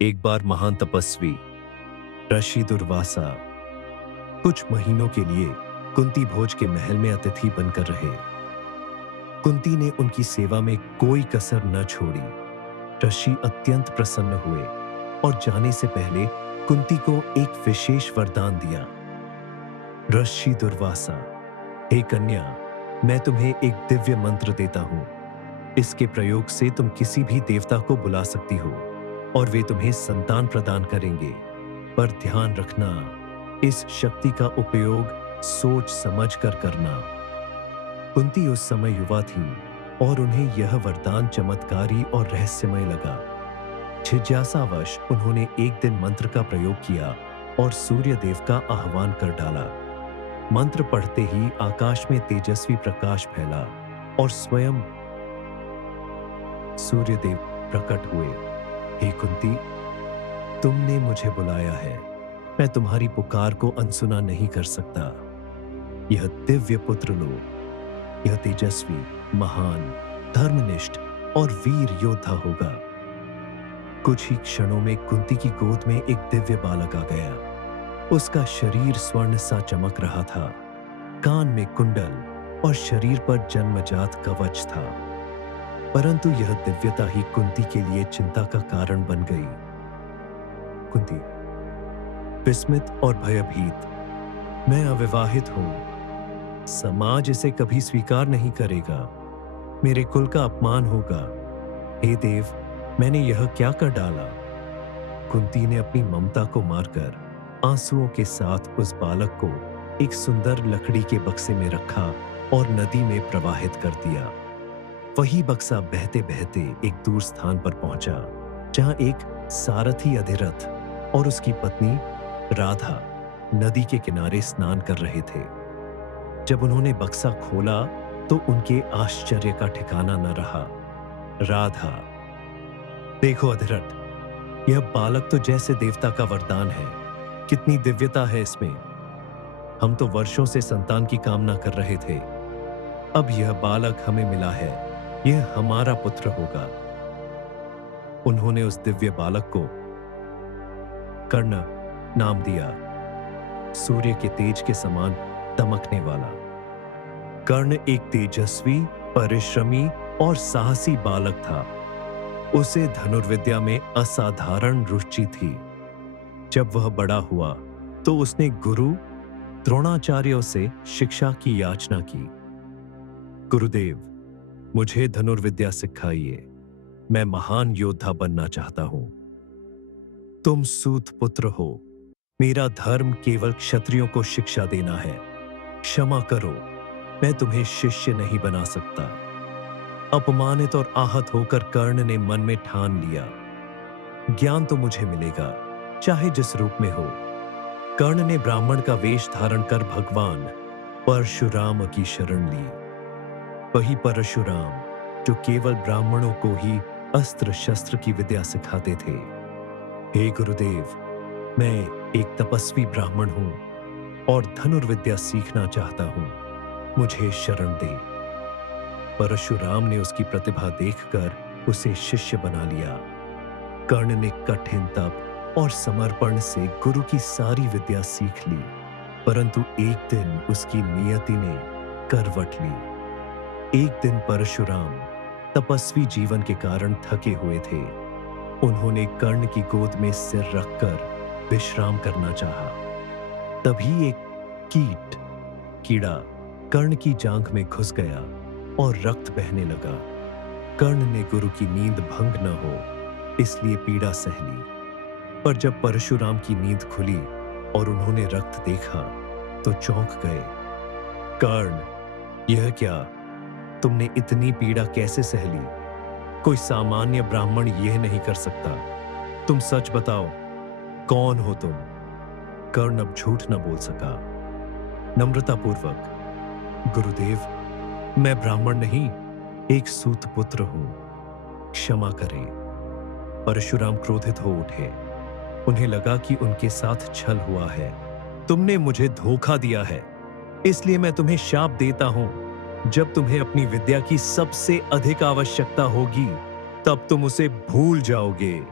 एक बार महान तपस्वी ऋषि दुर्वासा कुछ महीनों के लिए कुंती भोज के महल में अतिथि बनकर रहे। कुंती ने उनकी सेवा में कोई कसर न छोड़ी। ऋषि अत्यंत प्रसन्न हुए और जाने से पहले कुंती को एक विशेष वरदान दिया। ऋषि दुर्वासा, हे कन्या, मैं तुम्हें एक दिव्य मंत्र देता हूं। इसके प्रयोग से तुम किसी भी देवता को बुला सकती हो और वे तुम्हें संतान प्रदान करेंगे। पर ध्यान रखना, इस शक्ति का उपयोग सोच समझ कर करना। कुंती उस समय युवा थी और उन्हें यह वरदान चमत्कारी और रहस्यमय लगा। जिज्ञासावश उन्होंने एक दिन मंत्र का प्रयोग किया और सूर्य देव का आह्वान कर डाला। मंत्र पढ़ते ही आकाश में तेजस्वी प्रकाश फैला और स्वयं सूर्यदेव प्रकट हुए। हे कुंती, तुमने मुझे बुलाया है। मैं तुम्हारी पुकार को अनसुना नहीं कर सकता। यह दिव्य पुत्र लो। यह तेजस्वी, महान, धर्मनिष्ठ और वीर योद्धा होगा। कुछ ही क्षणों में कुंती की गोद में एक दिव्य बालक आ गया। उसका शरीर स्वर्ण सा चमक रहा था। कान में कुंडल और शरीर पर जन्मजात कवच था। परंतु यह दिव्यता ही कुंती के लिए चिंता का कारण बन गई। कुंती विस्मित और भयभीत, मैं अविवाहित हूं। समाज इसे कभी स्वीकार नहीं करेगा। मेरे कुल का अपमान होगा। हे देव, मैंने यह क्या कर डाला? कुंती ने अपनी ममता को मारकर आंसुओं के साथ उस बालक को एक सुंदर लकड़ी के बक्से में रखा और नदी में प्रवाहित कर दिया। वही बक्सा बहते बहते एक दूर स्थान पर पहुंचा, जहां एक सारथी अधिरथ और उसकी पत्नी राधा नदी के किनारे स्नान कर रहे थे। जब उन्होंने बक्सा खोला तो उनके आश्चर्य का ठिकाना न रहा। राधा, देखो अधिरथ, यह बालक तो जैसे देवता का वरदान है। कितनी दिव्यता है इसमें। हम तो वर्षों से संतान की कामना कर रहे थे। अब यह बालक हमें मिला है। यह हमारा पुत्र होगा। उन्होंने उस दिव्य बालक को कर्ण नाम दिया, सूर्य के तेज के समान दमकने वाला। कर्ण एक तेजस्वी, परिश्रमी और साहसी बालक था। उसे धनुर्विद्या में असाधारण रुचि थी। जब वह बड़ा हुआ तो उसने गुरु द्रोणाचार्यों से शिक्षा की याचना की। गुरुदेव, मुझे धनुर्विद्या सिखाइए। मैं महान योद्धा बनना चाहता हूं। तुम सूत पुत्र हो। मेरा धर्म केवल क्षत्रियों को शिक्षा देना है। क्षमा करो, मैं तुम्हें शिष्य नहीं बना सकता। अपमानित और आहत होकर कर्ण ने मन में ठान लिया, ज्ञान तो मुझे मिलेगा, चाहे जिस रूप में हो। कर्ण ने ब्राह्मण का वेश धारण कर भगवान परशुराम की शरण ली। वही परशुराम जो केवल ब्राह्मणों को ही अस्त्र शस्त्र की विद्या सिखाते थे। हे गुरुदेव, मैं एक तपस्वी ब्राह्मण हूं और धनुर्विद्या सीखना चाहता हूं। मुझे शरण दे। परशुराम ने उसकी प्रतिभा देखकर उसे शिष्य बना लिया। कर्ण ने कठिन तप और समर्पण से गुरु की सारी विद्या सीख ली। परंतु एक दिन उसकी नियति ने करवट ली। एक दिन परशुराम तपस्वी जीवन के कारण थके हुए थे। उन्होंने कर्ण की गोद में सिर रखकर विश्राम करना चाहा। तभी एक कीड़ा कर्ण की जांघ में घुस गया और रक्त बहने लगा। कर्ण ने गुरु की नींद भंग न हो इसलिए पीड़ा सह ली। पर जब परशुराम की नींद खुली और उन्होंने रक्त देखा तो चौंक गए। कर्ण, यह क्या? तुमने इतनी पीड़ा कैसे सह ली? कोई सामान्य ब्राह्मण यह नहीं कर सकता। तुम सच बताओ, कौन हो तुम? कर्ण अब झूठ न बोल सका। नम्रतापूर्वक, गुरुदेव, मैं ब्राह्मण नहीं, एक सूत पुत्र हूं। क्षमा करें। परशुराम क्रोधित हो उठे। उन्हें लगा कि उनके साथ छल हुआ है। तुमने मुझे धोखा दिया है, इसलिए मैं तुम्हें शाप देता हूं। जब तुम्हें अपनी विद्या की सबसे अधिक आवश्यकता होगी, तब तुम उसे भूल जाओगे।